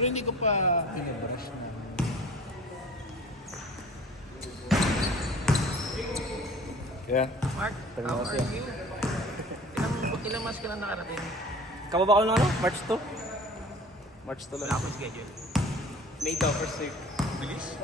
Pero hindi ko pa pinabrush na. Kaya? Mark, Tagal how kasi are you? Ilang months ka na nakarating? Kababa ko ng ano? March 2? March 2 Wala lang. akong schedule. May daw, first week. Bilis?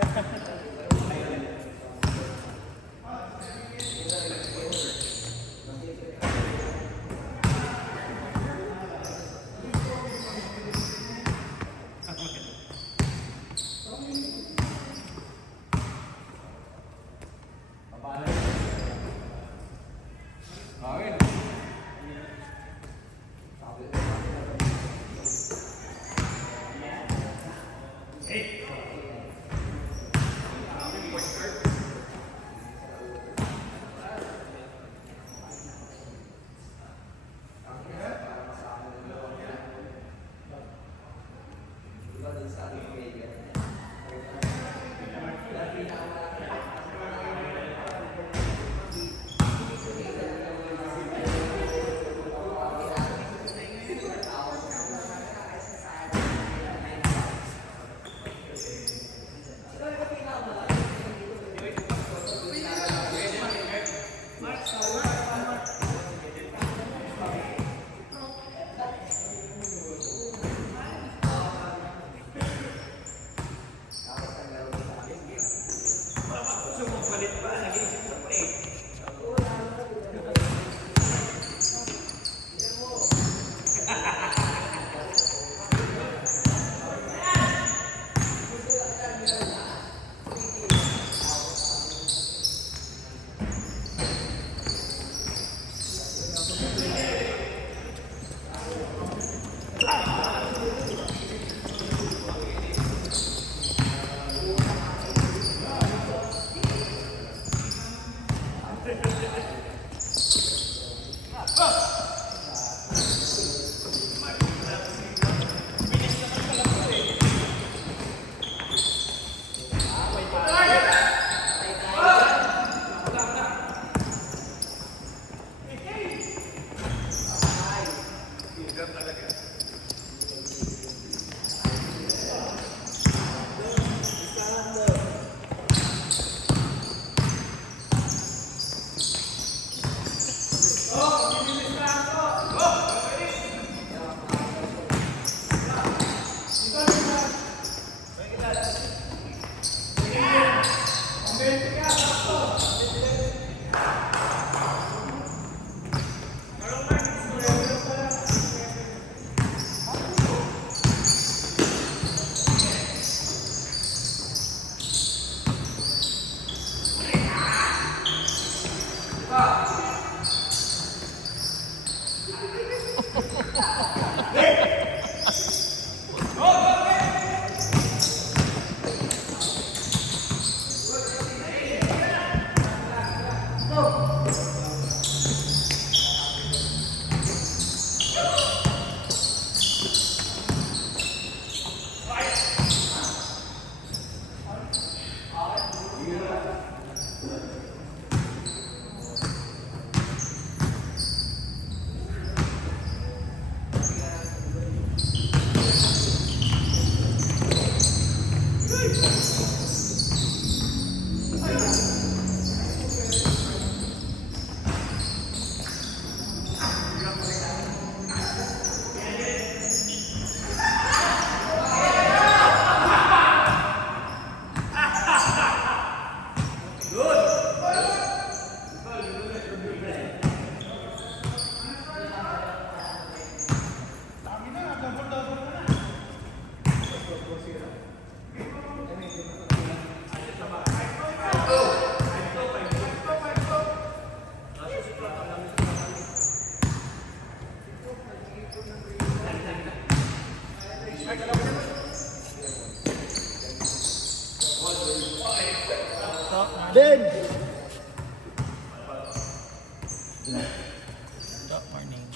Ben! Top morning.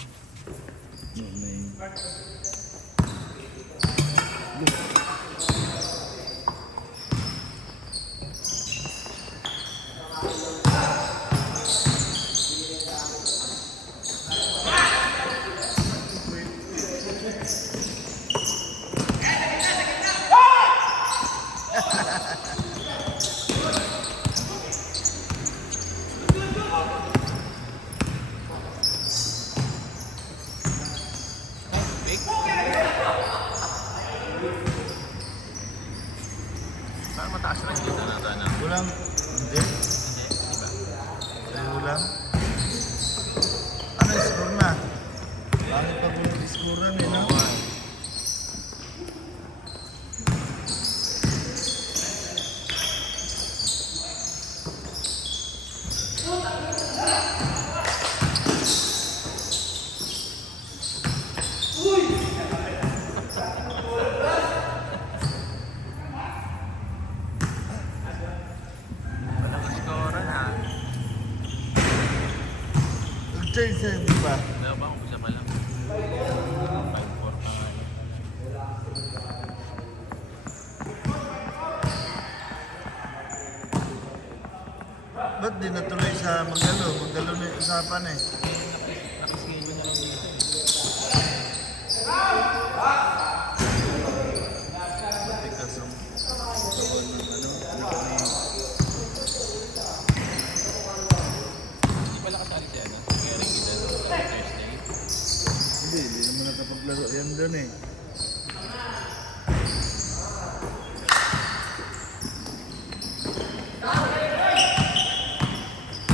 Parang mataas lang yung na. Walang, hindi. Hindi, di ba? Ayaw lang. Ano, score na? Bakit pa po score eh, no? Walang score na. Change eh, di ba? Wala ba? Umpisa pa lang. 5-4 pa nga. Ba't di natuloy sa Magalo? Magalo na yung usapan eh. Nakaschedule na lang dito eh. Tikas ang Hindi pala kasali siya, no? Kaya rin kita Thursday. hindi naman nakapaglaro yan doon eh.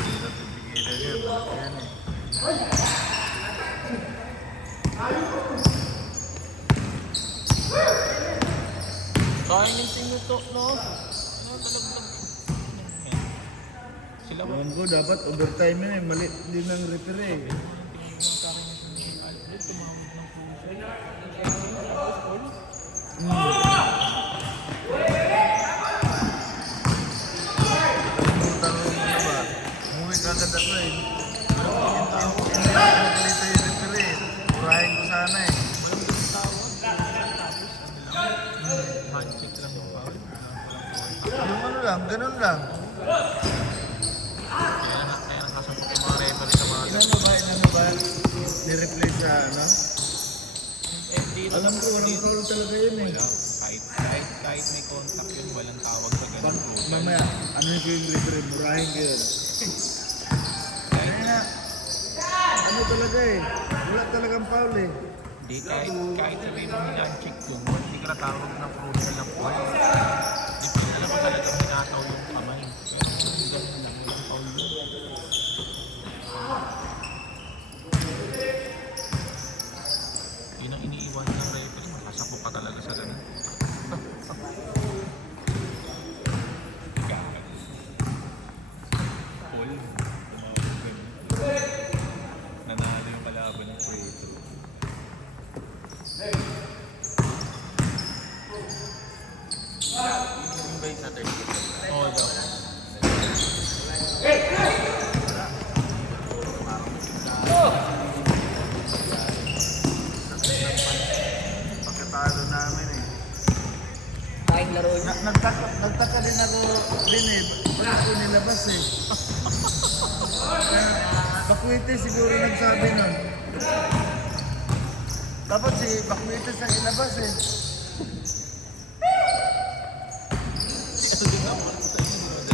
Hirap ipigilan yan, bakit yan eh. Sayang yung tingin to, no? Ano talagang... Sila ba? Ewan ko, dapat overtime yun eh. Mali din ang referee eh. Umuwi ka agad ako eh. Hindi ako nagalita yung referee. Urahin ko sana eh. Handshake lang yung foul. Yung ano lang, ganun lang. Kaya nakasampok yung mga referee sa mga Inano ba? Ni-replay sa ano? dito. Alam ko, walang foul talaga yun eh. Kahit may contact yun, walang tawag sa ganun. Mamaya, ano yung referee? Murahin ko yun. Kaya nga, ano talaga eh. Wala talagang foul eh. Hindi, kahit sabihin mo hinandshake yun, hindi ka natawag ng crucial na foul. Alam mo talaga hinataw yung kamay. Kaya ganun lang, yung foul yun. Yun ang iniiwan ng referee, makasakop ka talaga sa ganun. Paul, tumawag ganun. Nanalo yung kalaban ng Puerto. Yung ba yung sa third? Oo daw. Pagkatalo namin eh. Tayong laro niya. Nagtaka din ako din eh. Bakit ko nilabas eh. Bakwete siguro nagsabi nun. Dapat si Bakwete sa ilabas eh.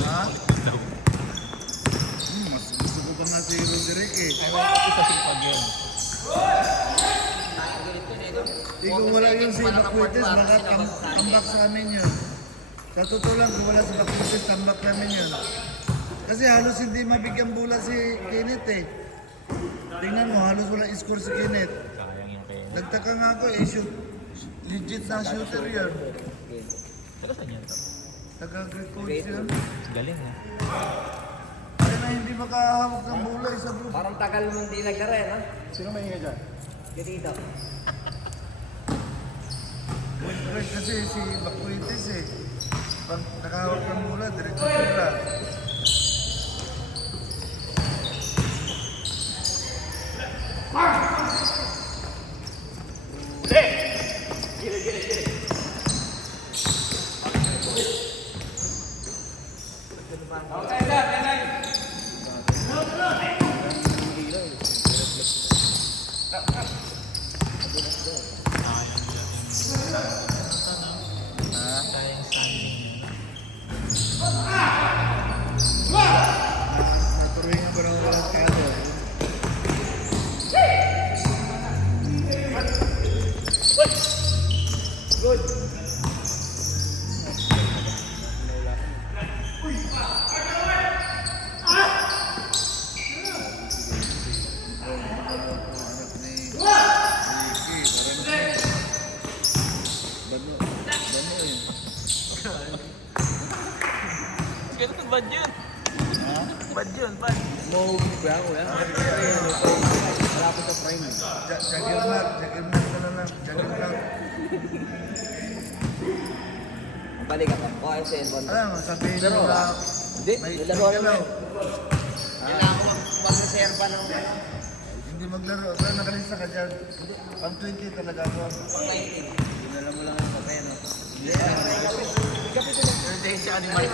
Ha? Mas gusto ko pa nga si Roderick eh. Ay, wala isa si pag yun. Kung wala yung si Bakwites, baka tambak sa amin yun. Sa totoo lang, kung wala si Bakwites, tambak namin yun. Kasi halos hindi mabigyan bola si Kenneth eh. Tingnan mo, halos wala score si Kenneth. Sayang yung kaya. Nagtaka nga ako eh, legit na shooter yun. Taga saan yan to? Taga-Greek coach yun. Galing eh. Kaya na hindi makahawak ng bola sa group. Parang tagal mong di nagdara eh, no? Sino may hinga dyan? Dito. Wait, kasi si Bakwites eh. Pag nakahawak ng bola, diretso bola. Sayang standing. Natuloy nga ba ng walang kado? Anak ni Ricky, Bano eh. Ganito, bad yun. Ha? Bad yun, bad. No, kuya, kuya. Malapit sa prime. Juggernaut ka na lang. Juggernaut. Balik ka pa. Okay, send one. Alam mo, sabihin Pero, mo na Hindi, may nilaro ka ako lang. Yan na ako mag-reserva ng Hindi maglaro. Pero nakalista ka dyan. Pang 20 talaga ako. Dinala mo lang ang kape, no? Birthday siya ni Mark.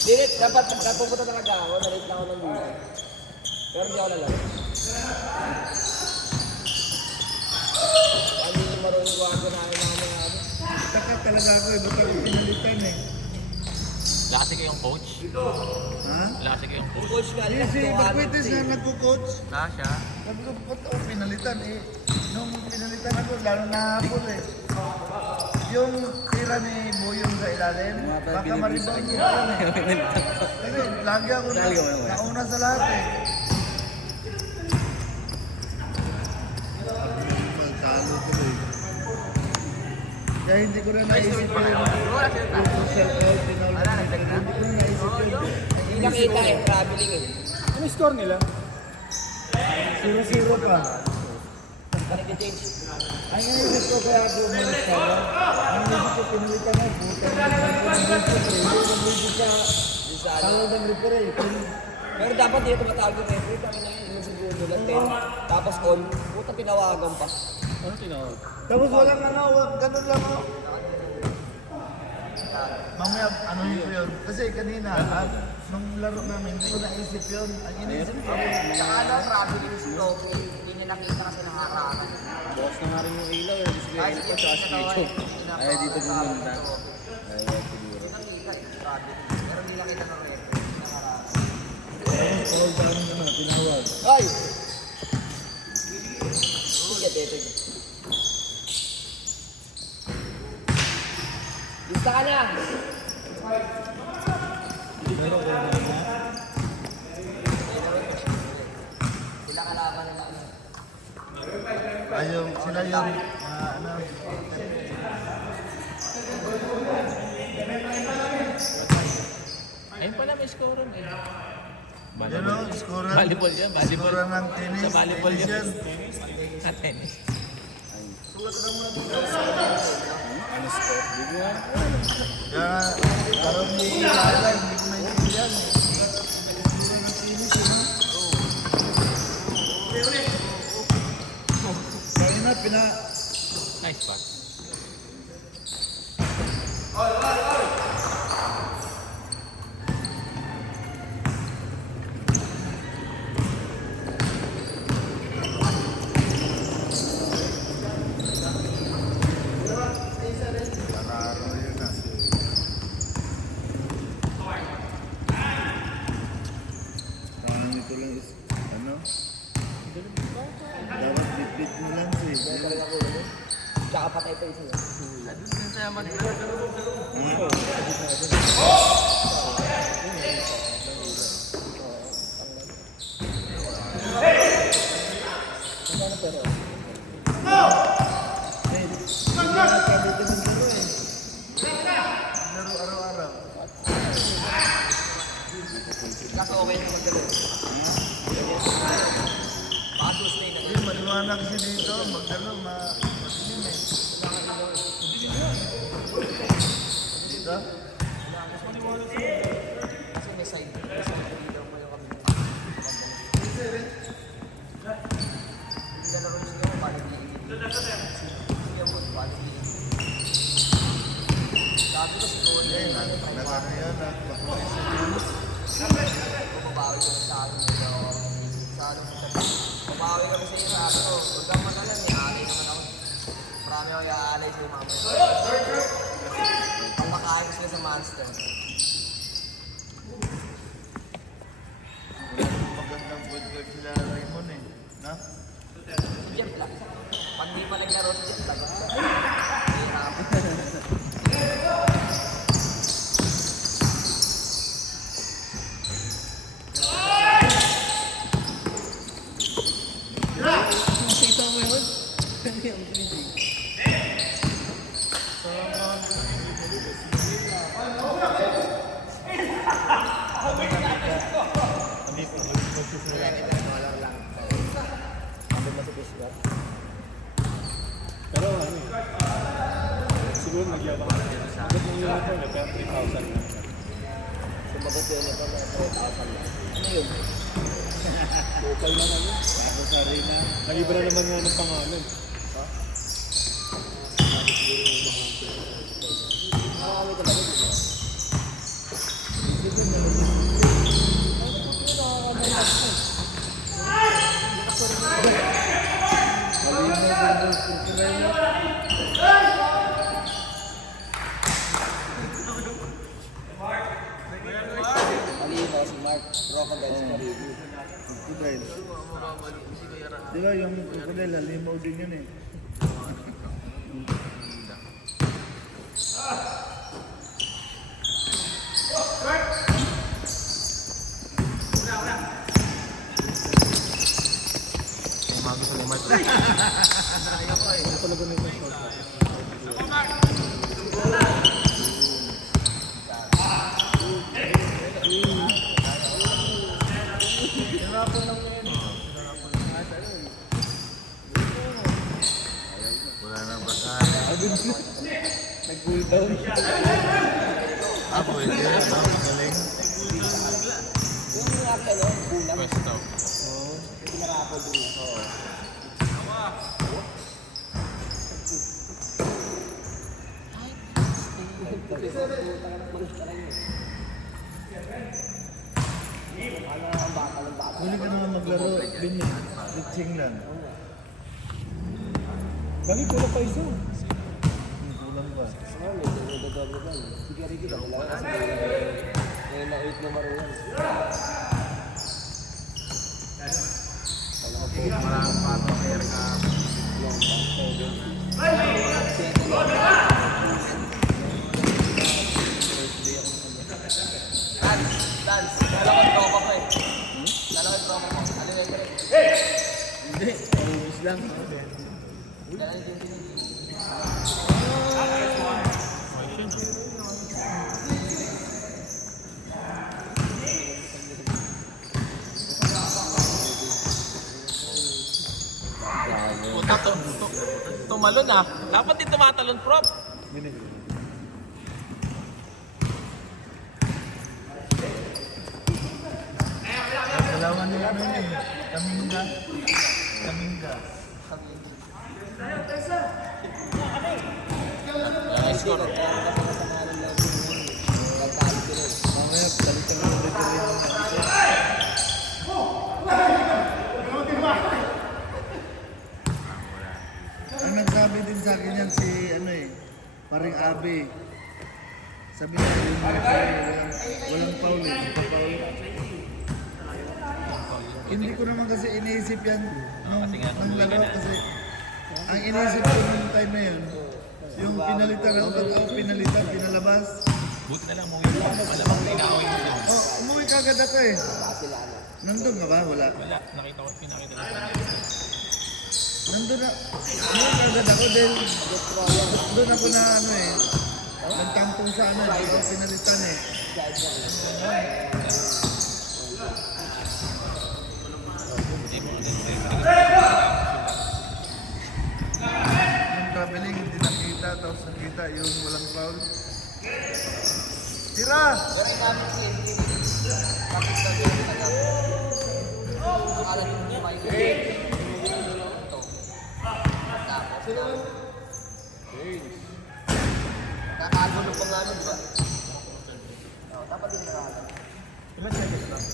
Dilit, dapat pupunta talaga ako. Nalit na ako ng dito. Pero hindi ako lalaro. Hindi yung marunong ko ako namin namin. Taka talaga ako eh. Ba't ako pinalitan eh? Lasi kayong coach. Ha? Lasi kayong coach. Coach ka Hindi, si Bagwitis na nagpo-coach. Siya. Sabi ko, ba't ako pinalitan eh? Nung pinalitan ako, lalo nahabol eh. Yung tira ni Boyong sa ilalim, baka maribang ko yun eh. Kasi lagi ako nauna sa lahat eh. Magtalo tuloy. Kaya hindi ko na naisip yung social cloud. Hindi ko na naisip yun. Hindi nakita eh, traveling eh. Ano score nila? 0-0 pa. Balik ni James. Ang inisip ko kaya ako umalis ka ba? Ang inisip ko pinalitan na puta na Yung sa ano. tawag ng referee. Pero dapat dito matawag yung referee. Kami na yung segundo lang 10. Tapos on. Puta pinawagan pa. Ano tinawag? Tapos walang ano, ganun lang ako. Mamaya, ano yun? Kasi kanina, nung laro namin, hindi ko naisip yun. Ang inisip ko, Saka ano, traveling si Loki. Hindi niya nakita kasi nakakakan. Bukas na nga rin yung ilaw eh. Kasi kaya pa sa Aspecho. Kaya dito pumunta. Kaya siguro. Nakita eh, traveling. Pero hindi nakita ng referee. tapos call down naman, tinawag. Ay! Sige, dito. Lista ka na! Sila kalaban ng ano. Ayaw, sila yung, ano, Ayun pala, may score ron eh. yun o, scorer. Volleyball yan, volleyball. Scorer ng tennis. Sa volleyball tennis yan. yan. Sa tennis. Ano score? Di ko nga. Kaya, karoon ni Lala, hindi ko naiintindihan eh. Scorer ng tennis, eh, no? Kaya na, Nice pass. Panaro yun na. Parang ito lang is, ano? Dapat bit-bit mo lang siya. Tsaka patay pa isa. Laro araw-araw. Kaso okay na magdalo. Baka Tuesday na. Yung maliwanag siya dito, magdalo, masilim eh. Dito? Kasi may side. May side dito mo yung kami. Hindi na laro nyo yung balik ni Sige mo, balik ni Sabi ko si Cody, Eh, nagano yan, nagpapulisan yun. bumabawi kami sa akin. Sa ano sa tabi. Bumabawi kami sa iyo sa akin. Huwag kang magalan, may alay naman ako. Marami ako i-aalay sa iyo mamaya. Pagmakain ko sila sa monster. Magandang point guard sila Raymond eh. Na? Jeff lang. Pag di pa naglaro si Jeff lang. Mahirap. Hindi po, magsusunod lang. Pero ano eh, siguro nagyabang ako. Ba't yung uniform eh, pero 3,000 lang. Sumagot yun ito na 3,000 lang. Ano yun? Local naman yun. Ako sa arena. Nalibra naman nga ng pangalan. Nakakami talaga dito. Malinaw si Mark Crocodiles Caribbean. Crocodile. Di ba yung crocodile, halimaw din yun eh. Umaga sa lumay. Talaga na yung short. Wala na basa. Nag-cool down. Pwede. Magaling. Yung nakakaya no, bulang. Pwesto. Pinarapol din. Oo. Huli ka naman maglaro, Bini. Litsing lang. Bakit ko na pa isa? Kulang ba? Nagdodoblo ba? Sige, Ricky, dalawa kasi may na-8 na maruhan. Maraming pato kay Erika. Long pass, 7. 7 long Dance. Dalawa yung tropa ko eh. Dalawa yung tropa ko. Ano yung break? Hindi, parubis lang. Dalawa yung tintin. Puta, tumalon ah. Dapat din tumatalon, prop. Dalawa na ano yun eh. Kaminga. Kaminga. Score. Mamaya, palitan mo ulit rin yung ang nagsabi din sa akin yan si ano eh, paring Abe. Sabi niya yung walang foul eh, hindi pa foul. Hindi ko naman kasi iniisip yan nung laro kasi ang iniisip ko nung time na yun, yung pinalitan ako, ba't ako pinalitan, pinalabas. Buti na lang mo yun. Malamang tinawin mo yun. Oh, umuwi kagad ako eh. Nandun ka ba? Wala. Wala, nakita ko, pinakita ko. Nandun na, umuwi kagad ako dahil doon ako na ano eh, nagtampong sa ano, hindi ako pinalitan eh. Yung traveling, hindi nakita, tapos nakita yung walang foul. Tira! Pero yung namin si Henry, kapit na doon sa gabi. Akala nyo yung may ito. Tapos, kakagulo pa nga nun, di ba? Oo, dapat din nakakala. Ilan seconds lang?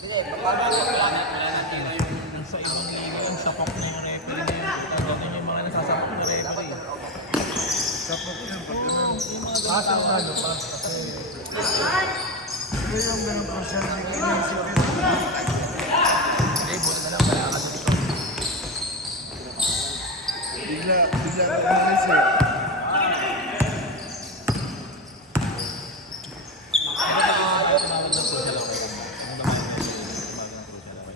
Hindi, paano ako Sa ibang liga lang, sapak na yung referee na yun. Ganun yung mga nasasapak na referee. Sapot yun, pag ganun. Sa ano pa? Ito yung ganun po siya, hindi ko iniisip yun. Hindi, buti na lang, wala ka dito. Bigla ako umalis eh. Tumawag ng crucial ako. Ang babae na yun.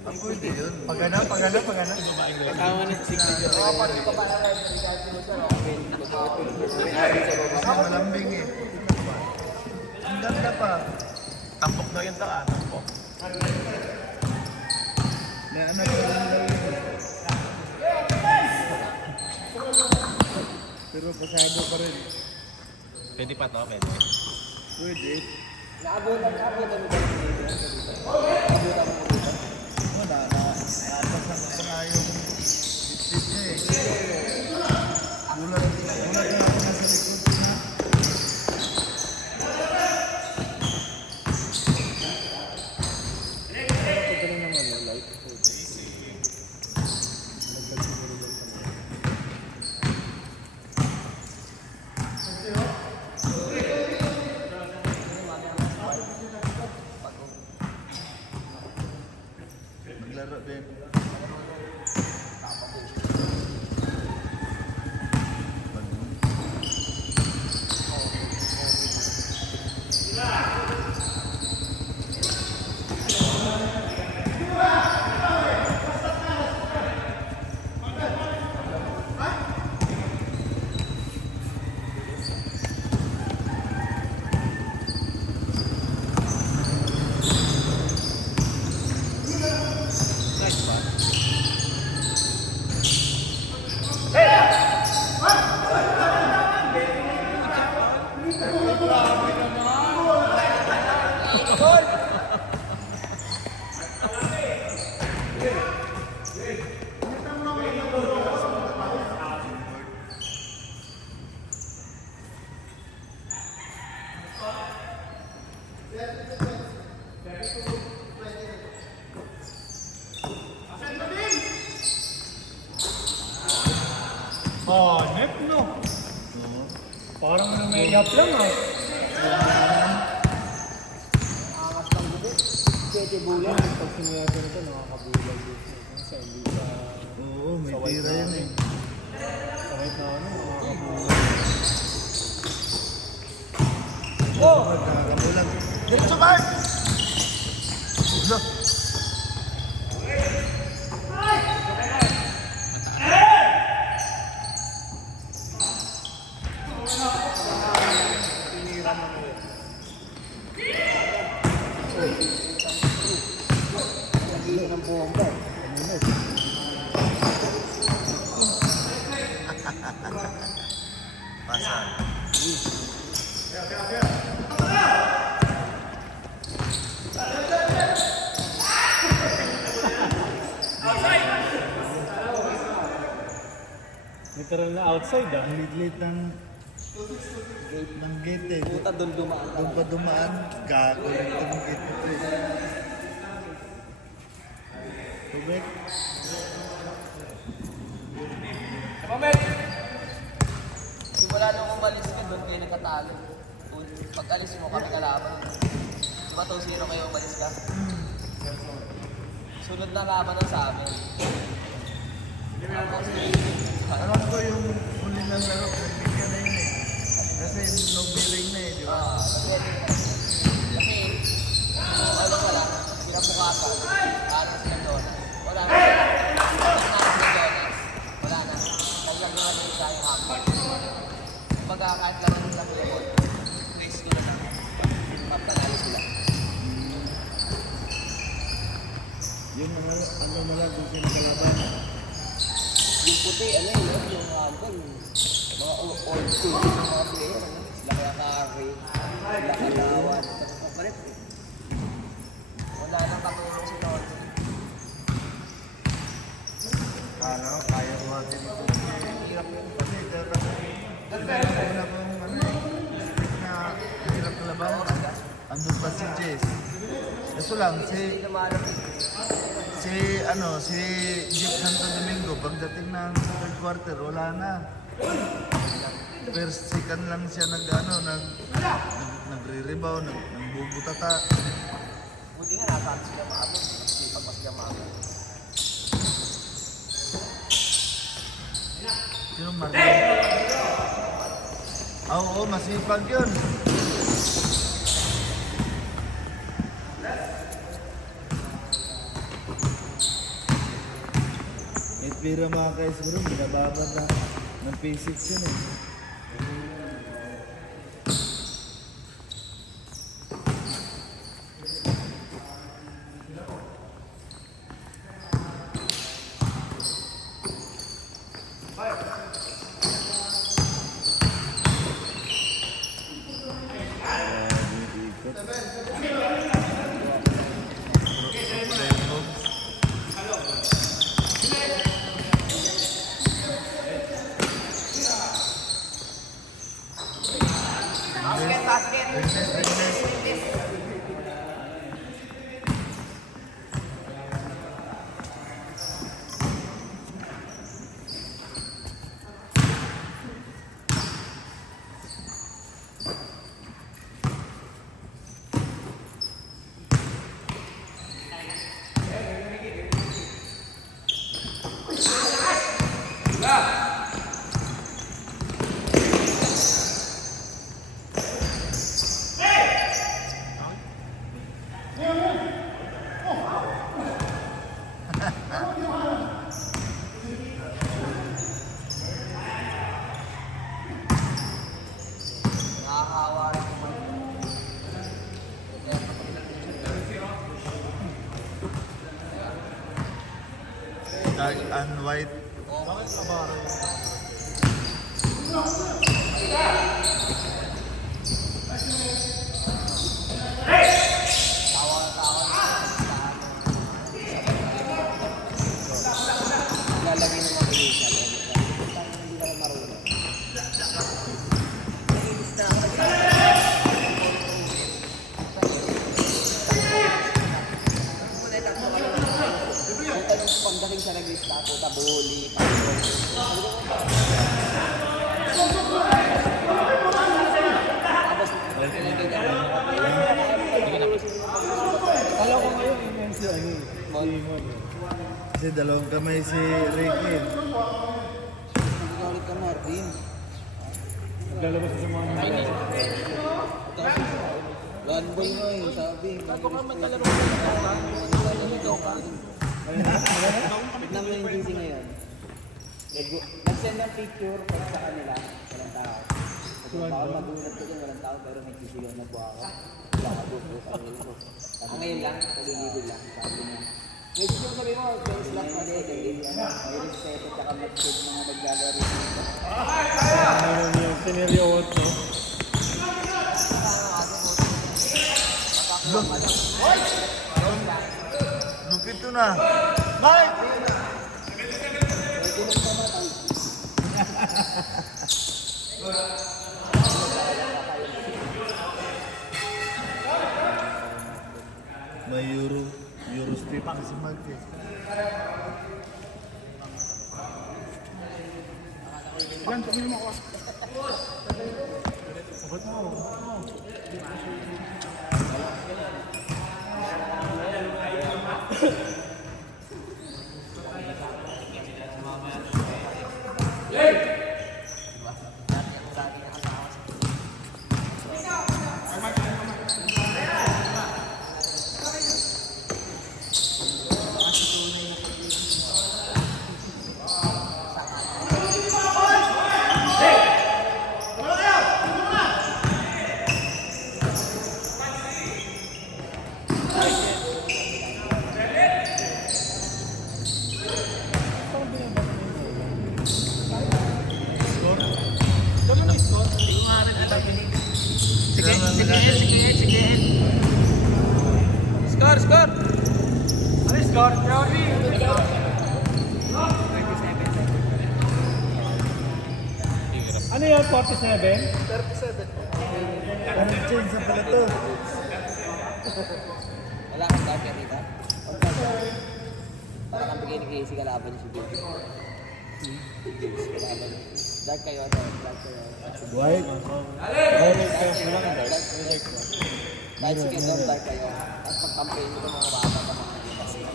Ang pwede yun. Pagana. Yung babaeng referee. Kasama ni Signature. kapatid ko para rin sa regard mo sa Kasi malambing eh. Maganda ka, ano po? May anak ko rin daw yun. Pero pasado pa rin. Pwede pa to, pwede. Pwede. Naabutan mo ba dito? Naabutan mo dito? Wala na. Napasan ko na yung bitbit niya eh. Gulat na ako nasa likod na. Maglaro din. Oh, nep no. Parang namayap lang ah. Angas ng gabi. Pwede bulan. Pag sinuyatan ito, nakakabulag dito. Sa hindi sa... Oo, may tira yan eh. Sa right na ano, nakakabulag. Nakakabulag. Diretso Mark! Look! Ng bomba. Pasal. Literal na outside ah. Ang lit ng gate eh. Puta doon dumaan Doon pa dumaan, gago yung itong gate ito eh. Tubig. Simula nung umalis ka, doon kayo nagkatalo. Pag alis mo, kami kalaban. Diba 2-0 kayo umalis ka? Sunod na laban ng sa amin. Alam ko yung huli ng laro, nagbigyan na yun eh. Kasi no billing na eh, di ba? Kasi, ano wala, pinabukasan, parang sila Jonas. Wala na sila. Wala na. Naglagyan na sa yung hapon. Kumbaga, kahit lang yung sa Filemon, race ko na lang. Mapanalo sila. Yung mga ano na lang kung sino kalaban. Yung puti, ano yun, yung mga old school yung mga player, ano? Sila kaya Kari, sila Kalawan, tapos palit. Wala nang katulong si Lord. Ano, kaya ko natin ito. Hirap yun. Kasi wala pong ano eh, na hirap kalaban. Andun pa si Jess. Ito lang, si Jeff Santo Domingo, pagdating ng third quarter, wala na. First, second lang siya nagre-rebound, nagbubutata. Buti nga nasa atin sila maabot. Sipag pa sila maabot. Sino Marlon? Oo, masipag yun. Pero mga ka-esbro, binababad na ng P6 yun eh. basket. Nakakawa rin naman. Dark and white. Lalagay ng mga bilis. Hindi ka marunong. Pagdating sa naglista po, tabuli, tapos, Kala ko ngayon yung si ano eh. Si Mon. Kasi dalawang kamay si Ricky. Nagagalit ka, Martin. Naglalabas sa mga mga. One boy nga eh, sabi. Bago ka magkalaro ka na Naligaw ka. Tignan mo yung GC ngayon. Nag-send ng picture para sa kanila, walang tao. Baka magulat ko dyan, walang tao, pero may sisigaw na po ako. Baka buko sa kanila ko. Ako ngayon lang, nagigigil lang. Sabi niya. May gusto mo sabihin mo, there's luck na day, may respeto at saka mag-save mga naglalaro. Meron yung sineriowat no? Lupit to na. Mike! May Euro strip si Mike eh. Yan, tumingin mo ako. Sagot mo. Sige. Score! Ano yung score? Jordi! Ano yun? 47? Anong change na pala to? Wala kang dark yan dito? Para kang bigay ni Casey kalaban niya si Baby. Kalaban niya. Dark kayo. White? Kahit si Kendall, dark kayo. At pag-campaign mo itong mga bata pa makikita sila.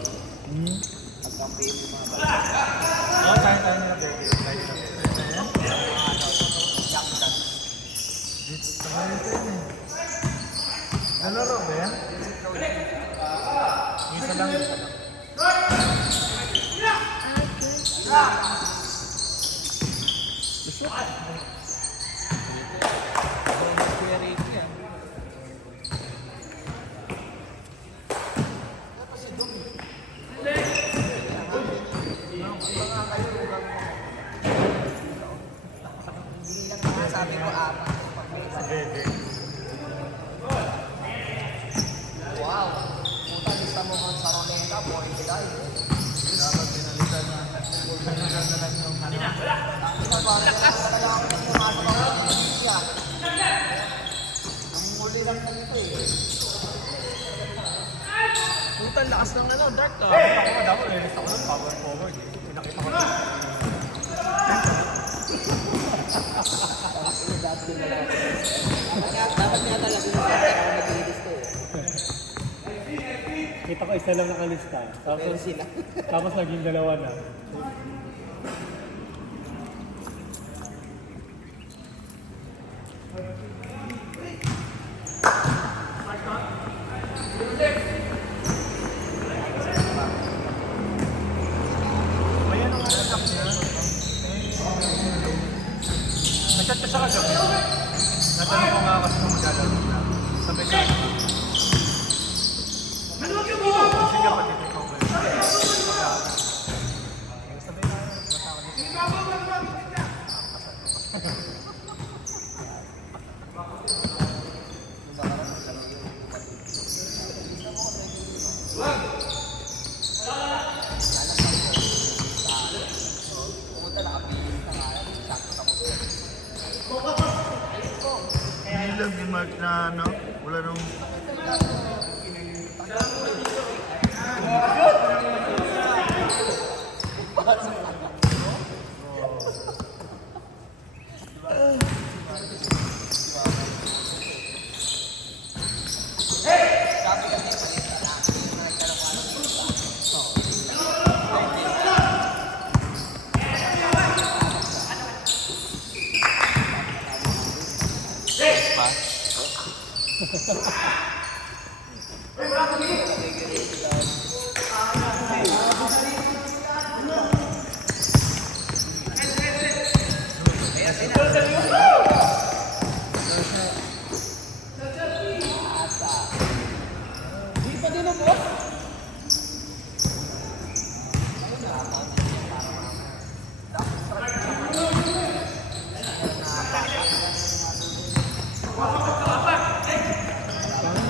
Pag-campaign mo yung mga bata. Oo, tayo nila baby. Young dad. Dito sa kanito yun eh. Nalaro ba yan? Isa lang. Sabi ko, apat. Wow! Puta, lista mo kung sa Roneta, boy, guy. Dapat pinalitan na. lakas ng ano, Dark ah. Ako dapat release ako ng power forward eh. Pinakita ko na. Dapat niya talaga yung ako nag-release to eh. Kita ko isa lang nakalista. Pero sila. Tapos naging dalawa na. May ano nga anak niya. Nag-chat ka sa kagabi. Natanong ko nga kasi kung maglalaro na. Sabi ka na. Sige pa dito ikaw ba? Sabi na. Hindi lang ni Mark na ano, wala nung...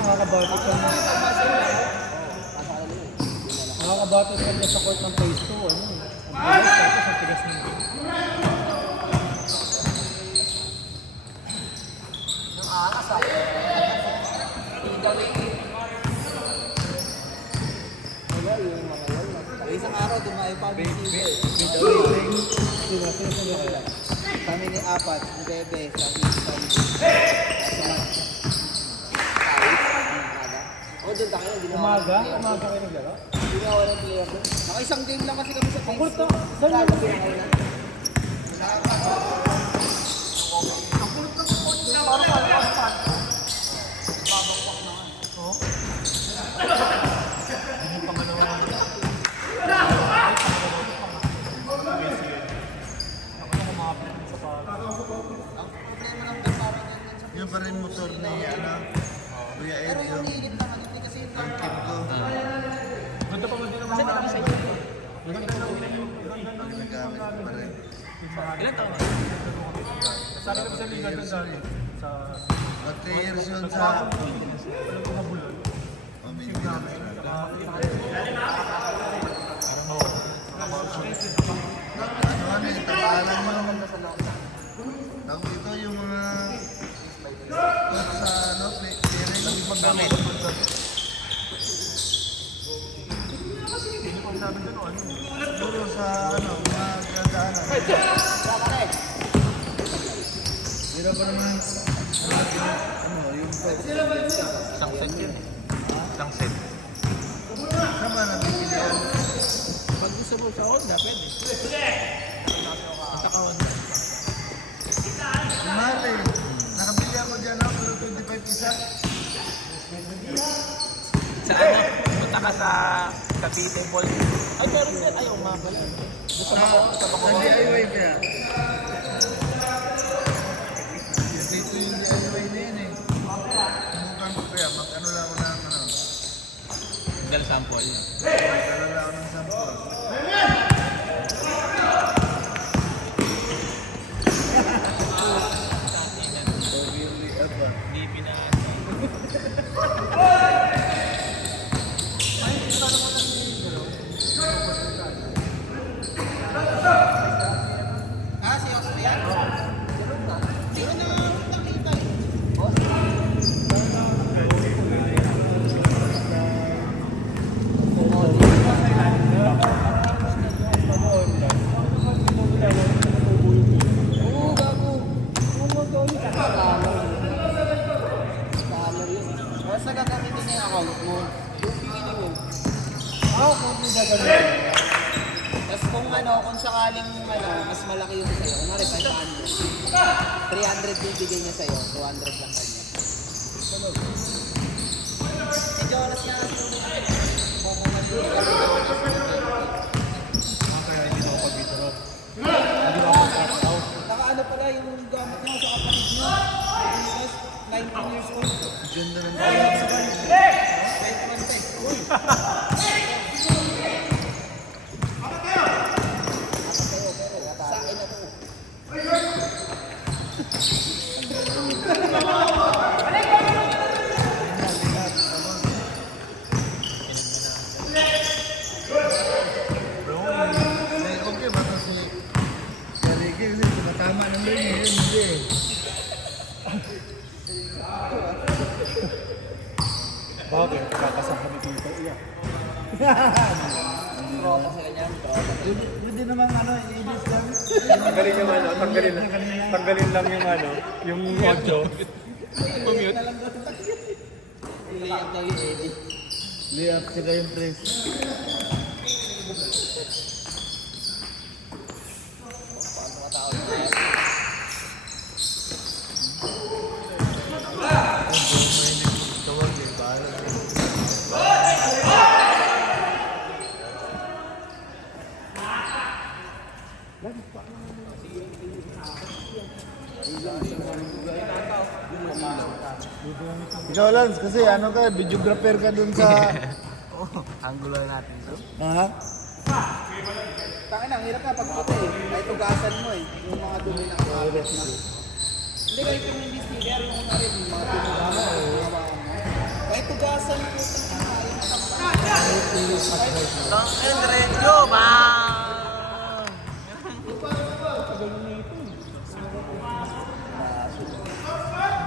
Nakakabatot ka na. Nakakabatot ka na sa court ng phase 2. Ano eh. Ang bilis tapos ang tigas ng game. Wala yung mga yan. Isang araw dumayo pa ang sila eh. Sino kaya? Kami ni Apat, ni Bebe, sa O, doon tayo. Umaga? Umaga kayo naglaro? Hindi nga walang player doon. Naka-isang game lang kasi kami sa Ang kulit Facebook. to. Saan yun? Yung pa rin motor ni ano, Kuya Ed, yung team ko. Ganda pa man din naman. Ang nagamit ko pa rin. Ilan taon na? Sabi ko sa liga doon dati. Sa... Mag 3 years yun sa... Oh, may ginamit na. Ano yung tapalan mo? Tawag ito yung mga... Coach sa ano, clearing. Magdamit. Hindi ko sabi doon ano. Siguro sa ano, mga gagaanan. Hirap pa naman ano, yung coach. Isang set yun. Isang set. Saan ba nabibili yan? Pag gusto mo sa Honda, pwede. Ang taka-Honda. Mahal eh. Nakabili ako dyan ako, pero 25 isa. Sa ano? Punta ka sa Cavite Mall. Ay, meron din. Ayaw nga pala. Gusto mo ko? Sa Sa Bacoor. DIY kaya. Dito yung DIY na yan eh. Mukhang ko kaya, mag-ano lang ako ng ano. Dal sample. Magdala lang ako ng sample. Obviously, apa. Hindi pinasa. Ah, si Tapos kung sakaling mas malaki yung sa'yo, kumari 500. 300 bibigay niya sa'yo, 200 lang kanya. Si Jonas nga, kung mag-ibig kasi Jonas na 20. Naka ano pala yung gamit niya sa kapatid niya. Jonas, 19 years old. Ganda ng Sa akin na to. Okay ba kasi Karike kasi tumatama ng rin yun, hindi. Bakit? Kakasahan ni Tito. Iya. Tropa sila niyan, tropa. Pwede naman ibis lang. Tanggalin yung ano, tanggalin lang yung ano, yung audio. Pumute. Layout daw yung edit. Layup sila yung press. Paano tumatawag niya? Ikaw Lance, kasi ano ka, videographer ka dun sa... Angular natin to. Ha? Tangin ang hirap na pagputi eh. Kahit tugasan mo eh. Yung mga dumi ng kagat na. Hindi kahit yung hindi sticker, yung mga rin, yung mga dumi na mo. Kahit tugasan mo. Tangin, diretso ba?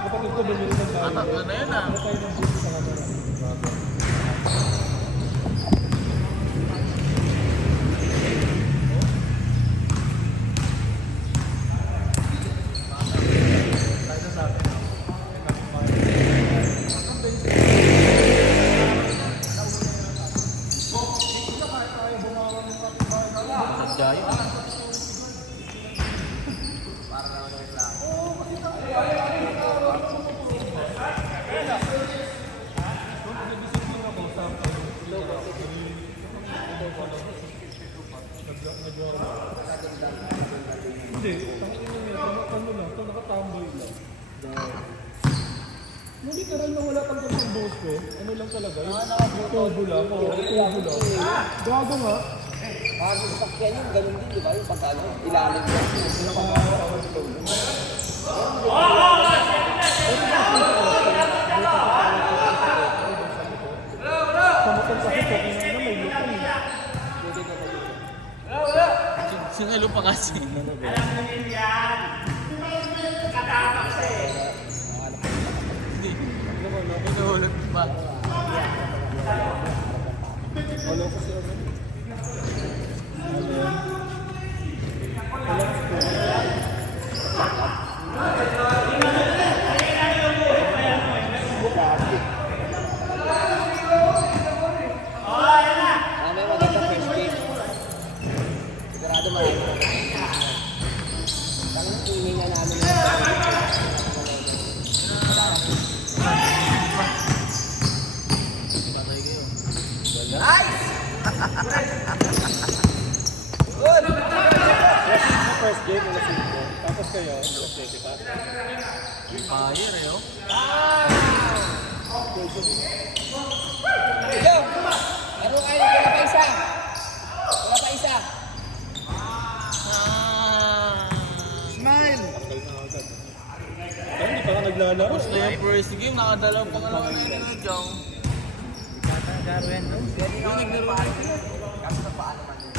Kapatid ko bumili ng bago. Tatlo na yun ah. Hindi, tangin mo niya, ano lang, ito nakatambay lang. Hindi ka rin wala talaga ng boss ko. Ano lang talaga, yung tubo lang, tubo lang. Gago nga. Mga sasakyan yun, ganun din, di ba? Yung pagka ilalim mo. Sa motor kasi po, na may lupon eh. Sinalo pa kasi. Inuhulog pa. Wala kasi ano. May magandang first game. Sigurado marami. Tangang hihinga namin First game, wala sino. Tapos kayo, Atletico. Fire eh, oh. Yo! Laro kayo, wala pa isa. Wala pa isa. Smile! Kaya hindi pa nga naglalaro. Tapos na yung first game, nakadalaw pa nga lang na yun na dyan. Yung naglaro na. Kaso na paano man yun.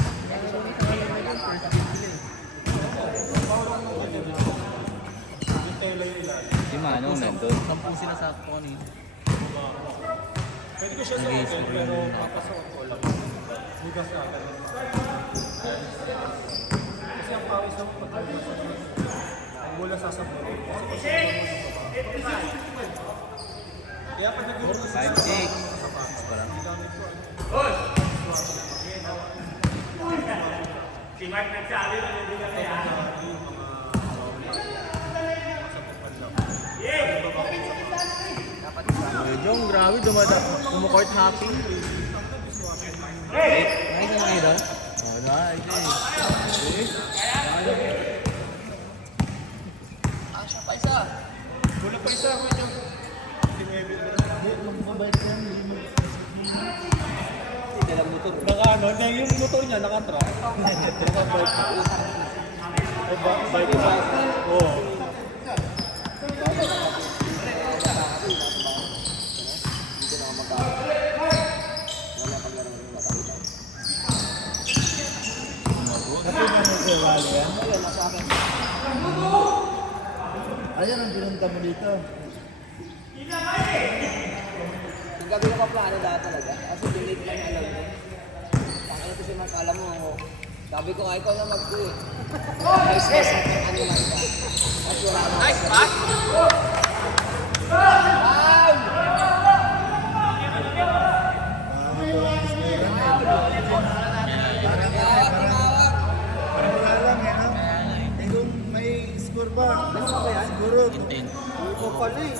Si Manong nandun. Tampung sila sa Pony. Pwede ko siya sa hotel, pero papasok ko lang. Bukas na agad. Kasi ang pawis ng pagkakas ang mula sasabot. Kaya pag nag-work sa 5-6. sapatos, ginamit ko ano. Jong, grabe, kumakort happy. Nakita na kayo doon? Oo, nakita eh. Asya pa isa. Wala pa isa ako yung Dalang motor. Naka ano, na yung motor niya naka-track. Bike. Oo. Dito na ako magkakaroon. Wala paglaro ng nakakita. Ayun, nasa akin. Ayan ang pinunta mo dito. Yung gabi na pa plano dahil talaga. Kasi delete lang alam mo. Pakala kasi makala mo ako. Sabi ko nga ikaw na mag-do eh. Nice pass at ang ano lang ka. At wala na. Nice pass? Parang wala lang eh, no? Eh kung may score ba? Siguro. Ito pala eh.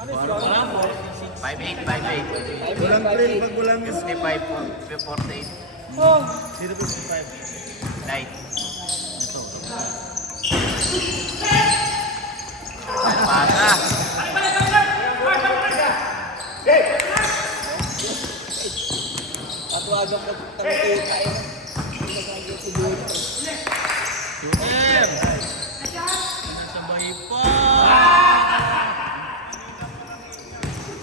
5'8", 5'8". Walang trail pag walang 55, 48. Sino ba si 5? Light. Pasa. At wag ang pagtayo tayo. Hindi na kaya siguro. Junior! Nasabay pa!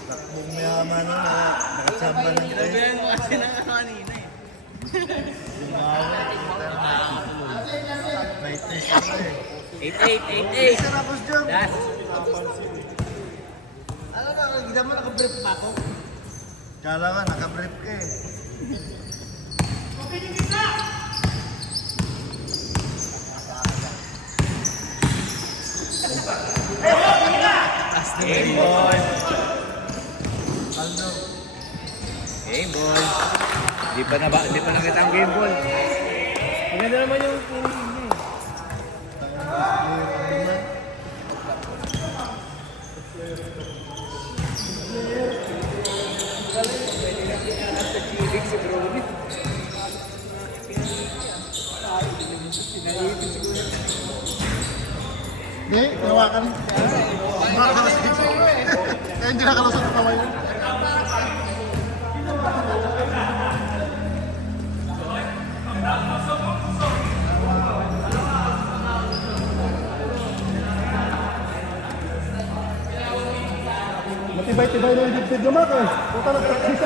Takbong mayaman nun, nakachamba ng trail. Sabihan mo kasi na kanina eh. May test ako eh. 8'8", 8'8". Tapos dyan. Last. Alam na, hindi mo nakabrief pa ako. Kala ka, nakabrief ka eh. Game ball. Aldo. Game ball. Di pa nakita ang game ball. Maganda naman yung pinili niya eh. Hindi, tinawakan. Kaya hindi nakalusot ang kamay mo. Matibay-tibay na yung dibdib ng Mark eh. Puta na practice.